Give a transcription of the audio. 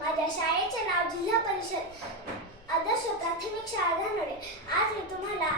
माझ्या शाळेचे नाव जिल्हा परिषद आदर्श प्राथमिक शाळा धानोरे आज मी तुम्हाला